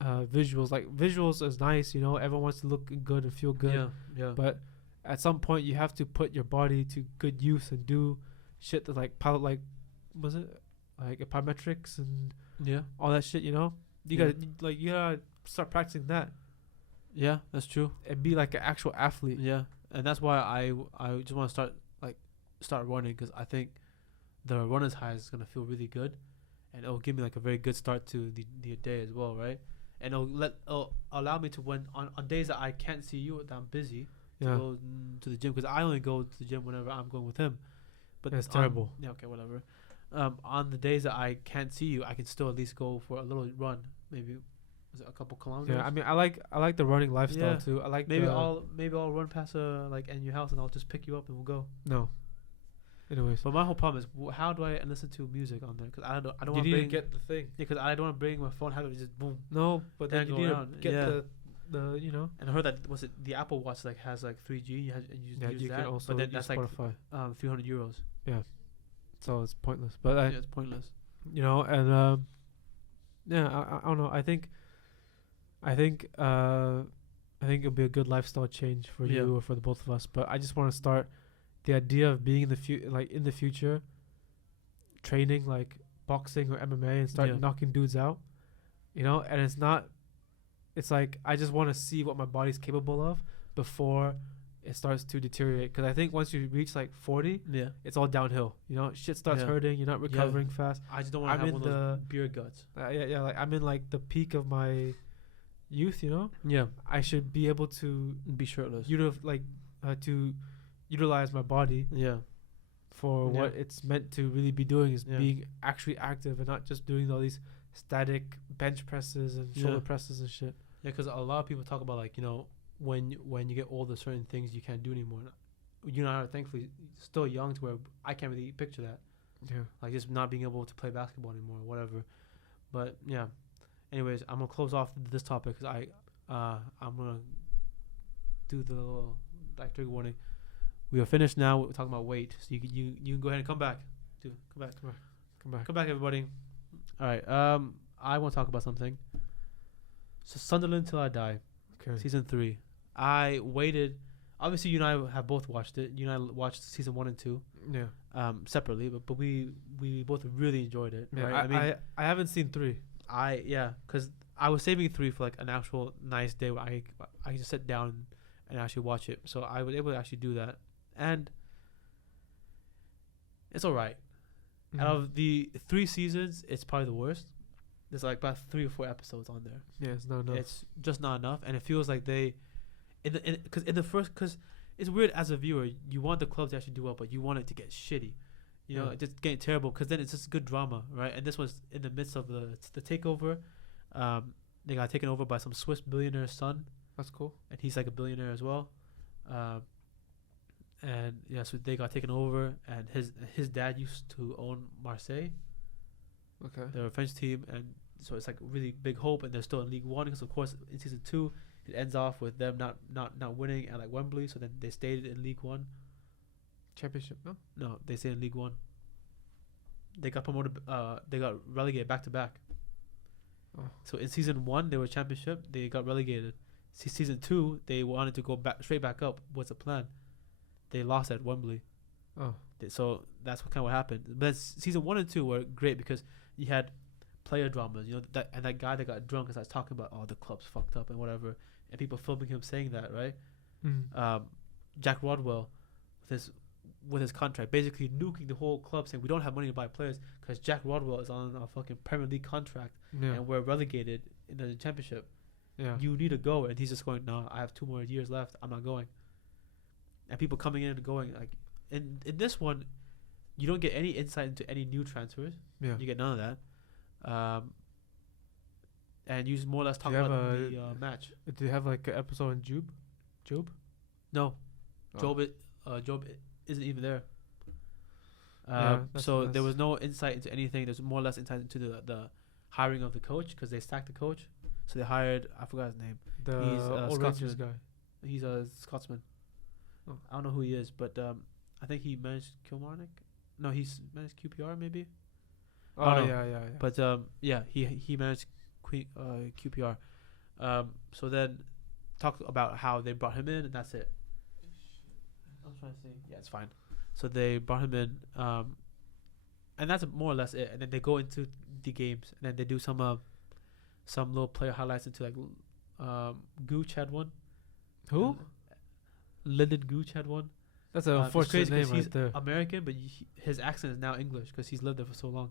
Visuals, like visuals is nice, you know. Everyone wants to look good and feel good. Yeah. Yeah. But at some point, you have to put your body to good use and do shit that like was it like plyometrics and yeah. all that shit. You know, you Yeah. you gotta start practicing that Yeah. That's true. and be like an actual athlete. Yeah. And that's why I just want to start running, because I think the runner's high is gonna feel really good, and it'll give me like a very good start to the day as well, right? And it'll allow me to, when on days that I can't see you, that I'm busy, to Yeah, go to the gym, because I only go to the gym whenever I'm going with him. But That's on- terrible. Yeah, okay, whatever. On the days that I can't see you, I can still at least go for a little run, maybe was it a couple kilometers. yeah. I mean, I like the running lifestyle Yeah. too. I like maybe the, I'll run past like in your house, and I'll just pick you up and we'll go. no. Anyways, But my whole problem is, how do I listen to music on there? Because I don't you want need to to bring, get the thing. because I don't want to bring my phone. How do I just boom? No, but then Can't you go need around. to get Yeah. the you know. And I heard that the Apple Watch like has like 3G. And you Yeah, use you that, can also but then use that's like Spotify. 300 euros. So it's pointless. But Yeah, it's pointless. you know, and yeah, I don't know. I think it'll be a good lifestyle change for Yeah. you or for the both of us. But I just want to start the idea of being in the future, training like boxing or MMA and start Yeah. knocking dudes out. You know, and it's like I just want to see what my body's capable of before it starts to deteriorate. Because I think once you reach like 40, Yeah. it's all downhill. You know, shit starts Yeah. hurting. You're not recovering fast. I just don't want I'm to have in one of those beer guts. Yeah. Like I'm in like the peak of my youth. You know, Yeah. I should be able to Be shirtless. to utilize my body Yeah. for Yeah. what it's meant to really be doing, is Yeah. being actually active and not just doing all these static bench presses and shoulder Yeah. presses and shit. Yeah, because a lot of people talk about, like, you know, when you get older, certain things you can't do anymore. You and I are thankfully still young to where I can't really picture that. Yeah. Like just not being able to play basketball anymore or whatever. But yeah. Anyways, I'm gonna close off this topic because I'm gonna do the little like trigger warning. We are finished now. We're talking about weight, so you can go ahead and come back. Come back, everybody. All right. I want to talk about something. So Sunderland Till I Die, Okay. season 3. I waited. Obviously, you and I have both watched it. You and I watched season 1 and 2. Yeah. Separately, but we both really enjoyed it. Yeah. Right? I haven't seen 3. Because I was saving 3 for like an actual nice day where I can just sit down and actually watch it. So I was able to actually do that, and it's alright. Mm-hmm. Out of the 3 seasons, it's probably the worst. There's like about 3 or 4 episodes on there. Yeah, it's not enough. It's just not enough, and it feels like they, because it's weird as a viewer. You want the club to actually do well, but you want it to get shitty. You know, Yeah. just getting terrible, because then it's just good drama, right? And this was in the midst of the takeover. They got taken over by some Swiss billionaire's son, That's cool. and he's like a billionaire as well. And yeah, so they got taken over, and his dad used to own Marseille. Okay. They're a French team, and so it's like really big hope, and they're still in League One, because of course in season 2 it ends off with them not winning at like Wembley, so then they stayed in League One. Championship, no? No, they stayed in League One. They got promoted. They got relegated back to back. Oh. So in season 1 they were championship. They got relegated. Season 2 they wanted to go straight back up. What's the plan? They lost at Wembley. Oh. So that's kind of what happened. But season 1 and 2 were great because you had player dramas. You know, that guy that got drunk, as I was talking about, the club's fucked up and whatever, and people filming him saying that, right? Mm. Jack Rodwell with his with his contract, basically nuking the whole club, saying we don't have money to buy players because Jack Rodwell is on a fucking Premier League contract and we're relegated in the Championship. Yeah. You need to go, and he's just going, no, I have 2 more years left. I'm not going. And people coming in and going, like in this one, you don't get any insight into any new transfers. Yeah. You get none of that. And you just more or less talk about the match. Do you have like an episode on Job? No, Oh. Job isn't even there. Yeah, So there was no insight into anything. There's more or less insight into the hiring of the coach because they sacked the coach. So they hired, I forgot his name. The He's old Rangers Scotsman. guy. He's a Scotsman. Oh. I don't know who he is, but I think he managed Kilmarnock. No, he's managed QPR maybe. Oh no. yeah. But he managed QPR. So then talk about how they brought him in, and that's it. I'm trying to see. Yeah, it's fine. So they brought him in, and that's more or less it. And then they go into the games, and then they do some little player highlights into like Gooch had one. Who? Lyndon Gooch had one. That's an unfortunate name right there. American, but his accent is now English because he's lived there for so long.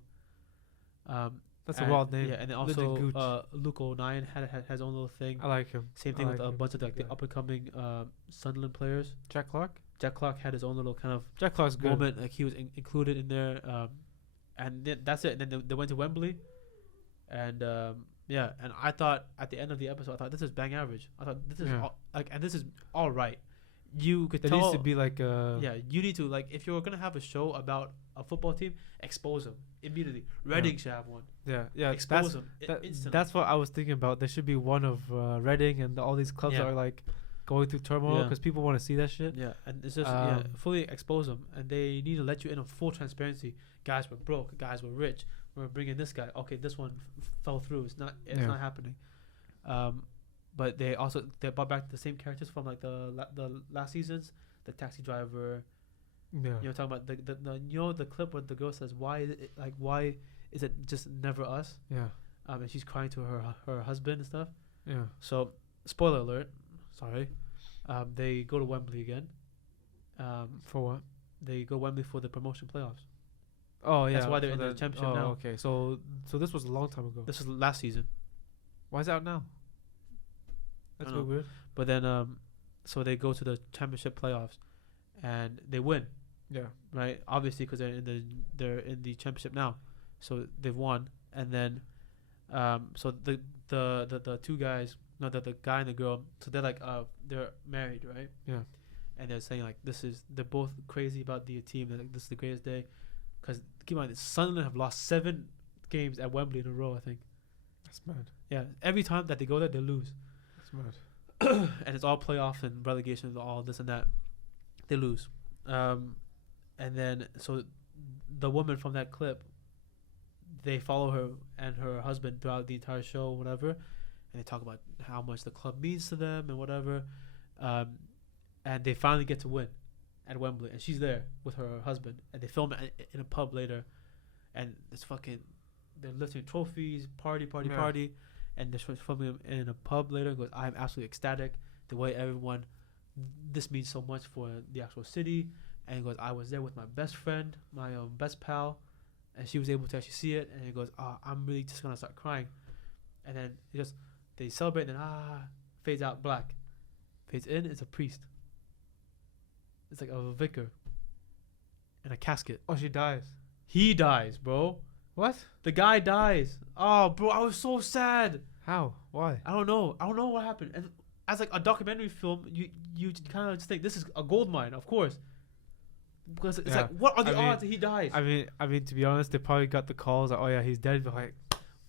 That's a wild name. Yeah, and then Lyndon also Gooch. Luke O'Nien had his own little thing. I like him. Same thing with a him. bunch of like the Yeah. up and coming Sunderland players. Jack Clark. Jack Clark had his own little kind of Jack Clark's good. moment, like he was included in there. And then that's it. And then they went to Wembley, and and I thought at the end of the episode, I thought this is bang average. I thought this is and this is all right. You could There tell needs to be like you need to, like, if you're gonna have a show about a football team, expose them immediately. Reading should have one. Yeah. Expose them instantly. That's what I was thinking about. There should be one of Reading and all these clubs that are like going through turmoil because people want to see that shit. Yeah, and it's just fully expose them, and they need to let you in on full transparency. Guys were broke. Guys were rich. We're bringing this guy. Okay, this one fell through. It's not happening. But they brought back the same characters from like the last seasons. The taxi driver. Yeah. You know, talking about the clip where the girl says, why is it just never us? Yeah. And she's crying to her husband and stuff. Yeah. So spoiler alert. Sorry. They go to Wembley again. For what? They go Wembley for the promotion playoffs. Oh yeah. That's why they're in the championship now. Okay. So this was a long time ago. This was last season. Why is it out now? That's a bit weird. But then so they go to the championship playoffs, and they win. Yeah. Right. Obviously, because they're in the championship now, so they've won. And then, so the two guys, no, the guy and the girl, so they're like they're married, right? Yeah. And they're saying like they're both crazy about the team. They're like, this is the greatest day, because keep in mind, Sunderland have lost 7 games at Wembley in a row, I think. That's mad. Yeah. Every time that they go there, they lose. That's mad. And it's all playoff and relegation and all this and that. They lose. And then so the woman from that clip, they follow her and her husband throughout the entire show, whatever, and they talk about how much the club means to them and whatever. And they finally get to win at Wembley, and she's there with her husband, and they film it in a pub later, and it's fucking, they're lifting trophies, party, and they're filming them in a pub later. And goes, I'm absolutely ecstatic the way everyone, this means so much for the actual city. And he goes, I was there with my best friend, my best pal, and she was able to actually see it. And he goes, I'm really just gonna start crying. And then they celebrate, and then fades out, black, fades in. It's a priest. It's like a vicar in a casket. Oh, she dies. He dies, bro. What? The guy dies. Oh, bro, I was so sad. How? Why? I don't know what happened. And as like a documentary film, you kind of just think this is a gold mine, of course, because it's like, what are the odds that he dies? I mean, to be honest, they probably got the calls like, oh yeah, he's dead. But like,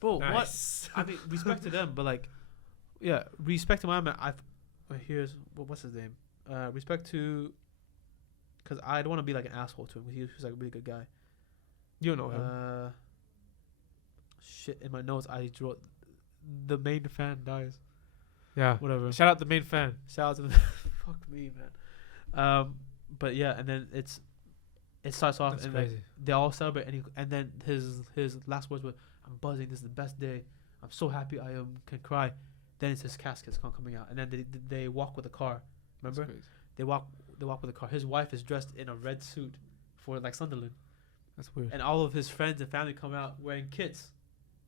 bro, nice. what? I mean, respect to them, but like, yeah, respect to my man. Here's what's his name? Respect to, because I don't want to be like an asshole to him. He was like a really good guy. You don't know him. Shit, in my notes I wrote, the main fan dies. Yeah. Whatever. Shout out the main fan. Shout out to the fuck me, man. But yeah, and then it starts off. That's and crazy. Like, they all celebrate, and then his last words were, "I'm buzzing. This is the best day. I'm so happy. I can cry." Then it's his casket's coming out, and then they walk with a car. Remember? They walk they walk with the car. His wife is dressed in a red suit for like Sunderland, That's weird. and all of his friends and family come out wearing kits,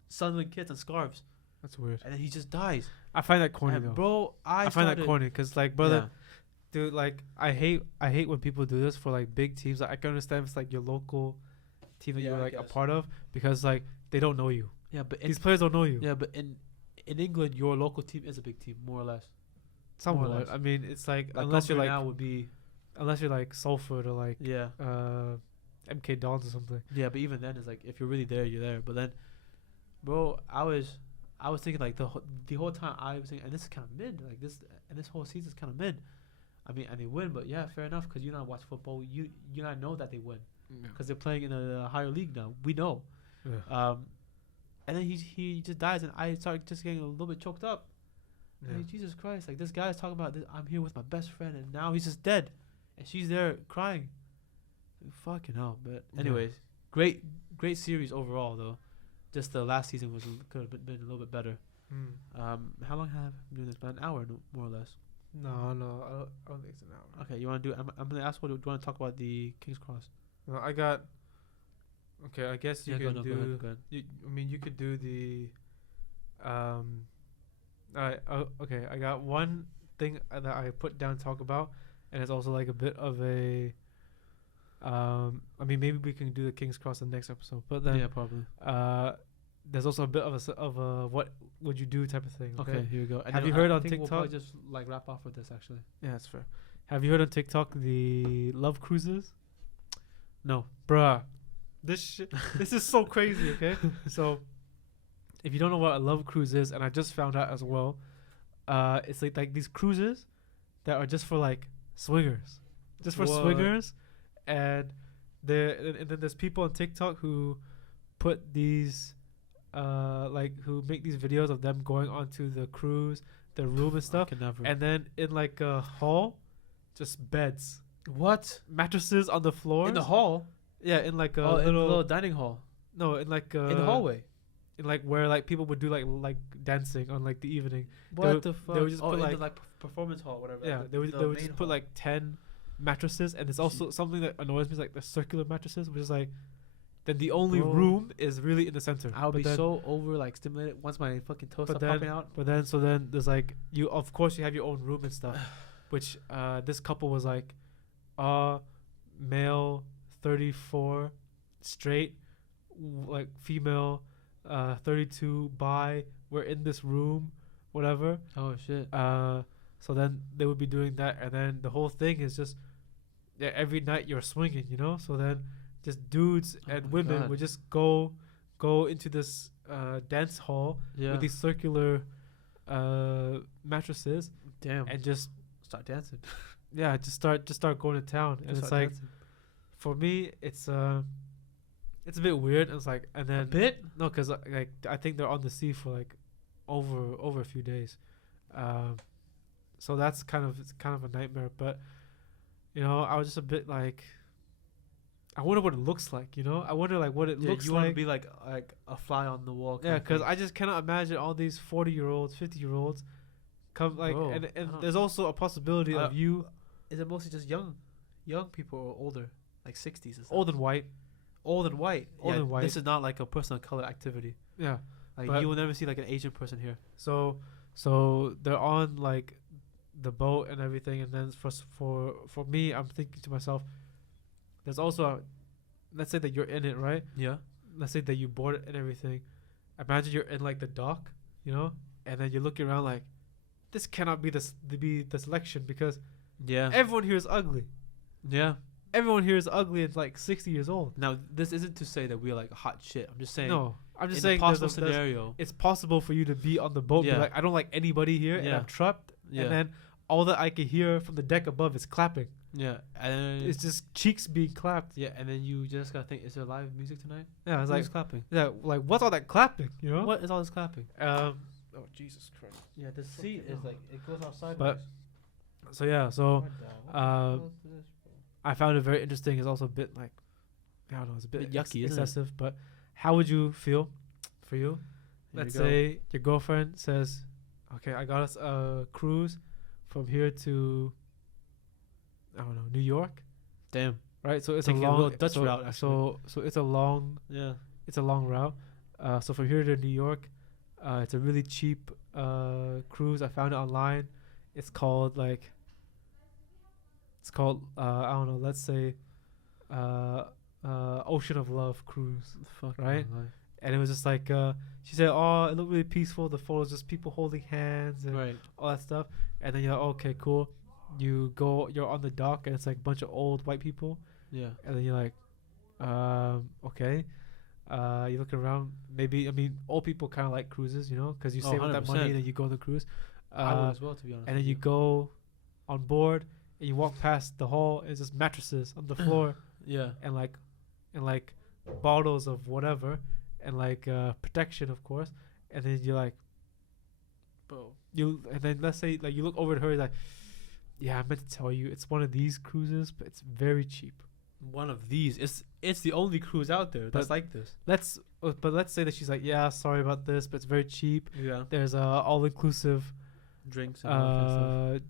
Sunderland kits and scarves, That's weird. and then he just dies. I find that corny And though. bro, I find that corny because like, brother, Yeah. dude, like I hate when people do this for like big teams. Like, I can understand if it's like your local team that Yeah, you're I like a guess. part of, because like they don't know you. Yeah, but These players don't know you. yeah, but in England, your local team is a big team, more or less. Somewhat. less. I mean, it's like, Like unless you're Company like now would be Salford or like yeah, MK Dons or something. yeah, but even then, it's like if you're really there, you're there. But then, bro, I was thinking like the whole time I was thinking, and this is kind of mid, like this, and this whole season's kind of mid. I mean, and they win, but yeah, fair enough, because you and I watch football, you and I know that they win because they're playing in a higher league now. We know. Yeah. And then he just dies, and I started just getting a little bit choked up. Yeah. Like, Jesus Christ! Like, this guy's talking about this, I'm here with my best friend, and now he's just dead, and she's there crying. Fucking hell! But anyways, great series overall though. Just the last season could have been a little bit better. How long have we been doing this? About an hour, more or less. No, I don't think it's an hour. Okay, you want to do? I'm gonna ask. Do you want to talk about the King's Cross? No, I got. Okay, I guess you Yeah, can do. go ahead. I mean, you could do the. Okay, I got one thing that I put down to talk about, and it's also like a bit of a. I mean, maybe we can do the King's Cross in the next episode, but then Yeah, probably. there's also a bit of a what would you do type of thing. Okay, here we go. And Have then you heard I on think TikTok? We'll probably just like wrap off with this actually. Yeah, that's fair. Have you heard on TikTok the love cruises? No. Bruh, this is so crazy. Okay, so if you don't know what a love cruise is, and I just found out as well, it's like these cruises that are just for like swingers, just for What? swingers, and then there's people on TikTok who put these who make these videos of them going onto the cruise, the room and stuff, I can never. and then in like a hall, just beds, What? mattresses on the floor In the hall? yeah, in like a Oh, in the little little dining hall. no, in like In the hallway. in like where like people would do like dancing on like the evening. What would- the fuck? they would just put, in like- the performance hall, whatever. Yeah, the- they would the just main put hall. like 10 mattresses, and it's also something that annoys me is like the circular mattresses, which is like then the only Bro. room is really in the center. I'll But be then- so over like stimulated once my fucking toes But start popping out. But then so then there's like you of course you have your own room and stuff, which this couple was like, male 34, straight, like female 32 bi, we're in this room, whatever. Oh shit. So then they would be doing that, and then the whole thing is just every night you're swinging, you know. So then just dudes Oh and my women God. would just go into this dance hall Yeah. with these circular mattresses Damn. and just Start dancing. just start going to town. And Just it's start like dancing. for me it's a bit weird. It's like, and then A bit. no, because like I think they're on the sea for like over a few days, so it's kind of a nightmare. But you know, I was just a bit like, I wonder what it looks like. You know, I wonder like what it Yeah, looks you want to like. be like a fly on the wall. Yeah, because I just cannot imagine all these 40-year-olds, 50-year-olds come like, Bro, and I don't- there's also a possibility of you Is it mostly just young people or older, like 60s? old and white. Old and white. Old Yeah, and white. This is not like a person of color activity. Yeah. Like But- you will never see like an Asian person here. So they're on like the boat and everything, and then for me, I'm thinking to myself, there's also let's say that you're in it, right? Yeah. Let's say that you board it and everything. Imagine you're in like the dock, you know, and then you're looking around like, this cannot be the selection because Yeah. everyone here is ugly. Yeah. Everyone here is ugly and like 60 years old. Now this isn't to say that we're like hot shit. I'm just saying. No, I'm just in saying a possible there's scenario. it's possible for you to be on the boat and Yeah. be like, I don't like anybody here, and Yeah. I'm trapped. Yeah. And then all that I can hear from the deck above is clapping. Yeah. And It's just cheeks being clapped. yeah. And then you just gotta think: is there live music tonight? Yeah, it's Who's like, clapping. yeah, like what's all that clapping? You know? What is all this clapping? Oh Jesus Christ. Yeah, the seat Fucking is hell. like it goes outside. But so yeah, so I found it very interesting. It's also a bit like, I don't know, it's a bit Bit yucky, isn't it? excessive. But how would you feel for you? Let's say your girlfriend says, "Okay, I got us a cruise from here to I don't know, New York, Damn. right? So it's Taking a a long real Dutch route, actually. So it's a long Yeah. route. So from here to New York, it's a really cheap cruise. I found it online. It's called I don't know, let's say Ocean of Love cruise, Fuck. right? And it was just like she said, oh, it looked really peaceful. The photos just people holding hands and Right. all that stuff. And then you're like, okay, cool. You're on the dock and it's like a bunch of old white people. Yeah. And then you're like, okay. You look around. Maybe, I mean, old people kind of like cruises, you know, because you save up that money 100%. and then you go on the cruise. I would as well, to be honest. And then with you go on board and you walk past the hall. It's just mattresses on the floor Yeah. and like bottles of whatever and like protection, of course. And then you're like, Bro. and then let's say like you look over at her, you're like, yeah, I meant to tell you, it's one of these cruises, but it's very cheap. One of these. It's the only cruise out there that's But like this. Let's say that she's like, yeah, sorry about this, but it's very cheap. Yeah. There's all inclusive. Drinks and all that kind of stuff.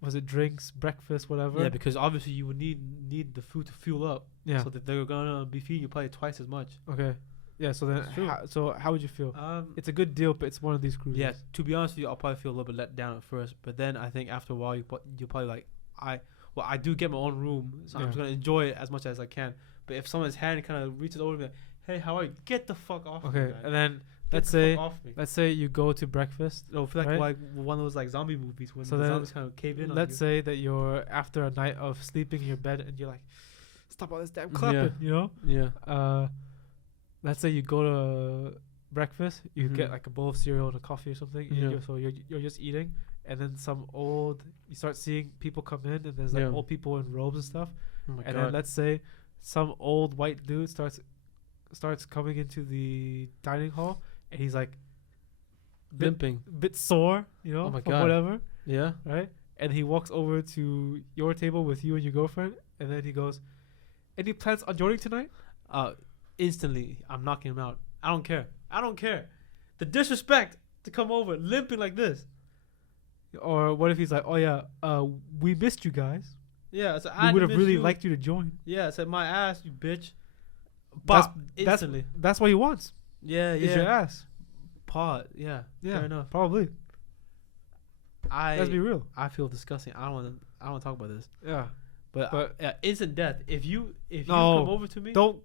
Was it drinks, breakfast, whatever? Yeah, because obviously you would need the food to fuel up. Yeah. So that they're gonna be feeding you probably twice as much. Okay. Yeah. So then, It's true. how would you feel? It's It's a good deal, but it's one of these cruises. yeah. To be honest with you, I'll probably feel a little bit let down at first, but then I think after a while you probably like I do get my own room, so I'm Yeah. just gonna enjoy it as much as I can. But if someone's hand kind of reaches over me, like, hey, how are you? Get the fuck off me, Okay. guy. And then Get let's the say fuck off me. let's say you go to breakfast. No, I feel right? like one of those like zombie movies when So the then zombies kind of cave in on Let's you. say that you're after a night of sleeping in your bed and you're like, stop all this damn clapping, you know? Yeah. Let's say you go to breakfast, you get Mhm. like a bowl of cereal and a coffee or something. And Yeah. you're just eating, and then you start seeing people come in, and there's like Yeah. old people in robes and stuff. Oh my And god. then let's say some old white dude starts coming into the dining hall, and he's like Limping. bit sore, you know, Oh my from God. whatever, Yeah. right? And he walks over to your table with you and your girlfriend, and then he goes, "Any plans on joining tonight?" Instantly, I'm knocking him out. I don't care. The disrespect to come over limping like this. Or what if he's like, "Oh yeah, we missed you guys. Yeah, it's We would have really liked you to join." Yeah, it's like my ass, you bitch. That's- But instantly. That's what he wants. Yeah, Is your yeah. ass. Pod. Yeah. Yeah, Fair enough. probably. Let's be real. I feel disgusting. I don't want to talk about this. Yeah. But yeah, instant death. If you No. come over to me, Don't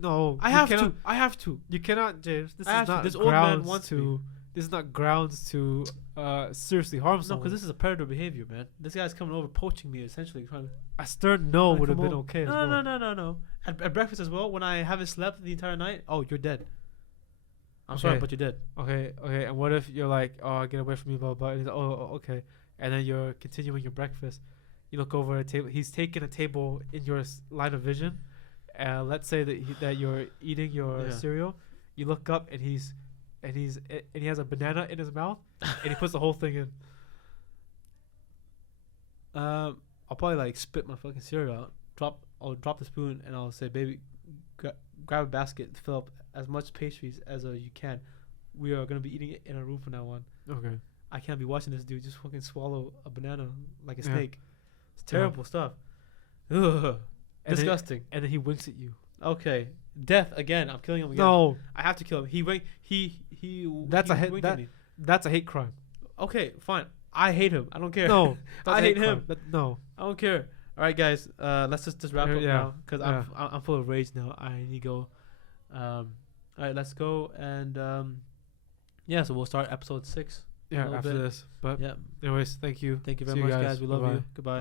no. I You have cannot- to. I have to. You cannot, James. This I is have to. not This old man grounds wants to. This is not grounds to seriously harm No, someone. because this is a predator behavior, man. This guy's coming over, poaching me, essentially trying to. A stern no Like, would have come been on. okay. as No, well. no. At breakfast as well, when I haven't slept the entire night, oh, you're dead. I'm sorry, Okay. but you're dead. Okay. And what if you're like, "Oh, get away from me, blah blah." And he's like, "Oh, okay." And then you're continuing your breakfast. You look over at a table. He's taking a table in your line of vision. Let's say that you're eating your Yeah. cereal. You look up and he has a banana in his mouth and he puts the whole thing in. I'll probably like spit my fucking cereal out. I'll drop the spoon and I'll say, "Baby, grab a basket, fill up as much pastries as you can. We are gonna be eating it in our room from now on. Okay. I can't be watching this dude just fucking swallow a banana like a Yeah. snake. It's terrible stuff. Ugh. And Disgusting. And then he winks at you. Okay, death again. I'm killing him again. No, I have to kill him. He That's he a hit- winked at me. that's a hate crime. Okay, fine. I hate him. I don't care. No, that's I a hate crime. him. No. I don't care. All right, guys. Let's just wrap up Yeah, now because yeah. I'm full of rage now. I need to go. All right, let's go and yeah. So we'll start episode 6. Yeah, little after bit. this. But Yeah. anyways, thank you. Thank you See very much, guys. We love Bye-bye. you. Goodbye.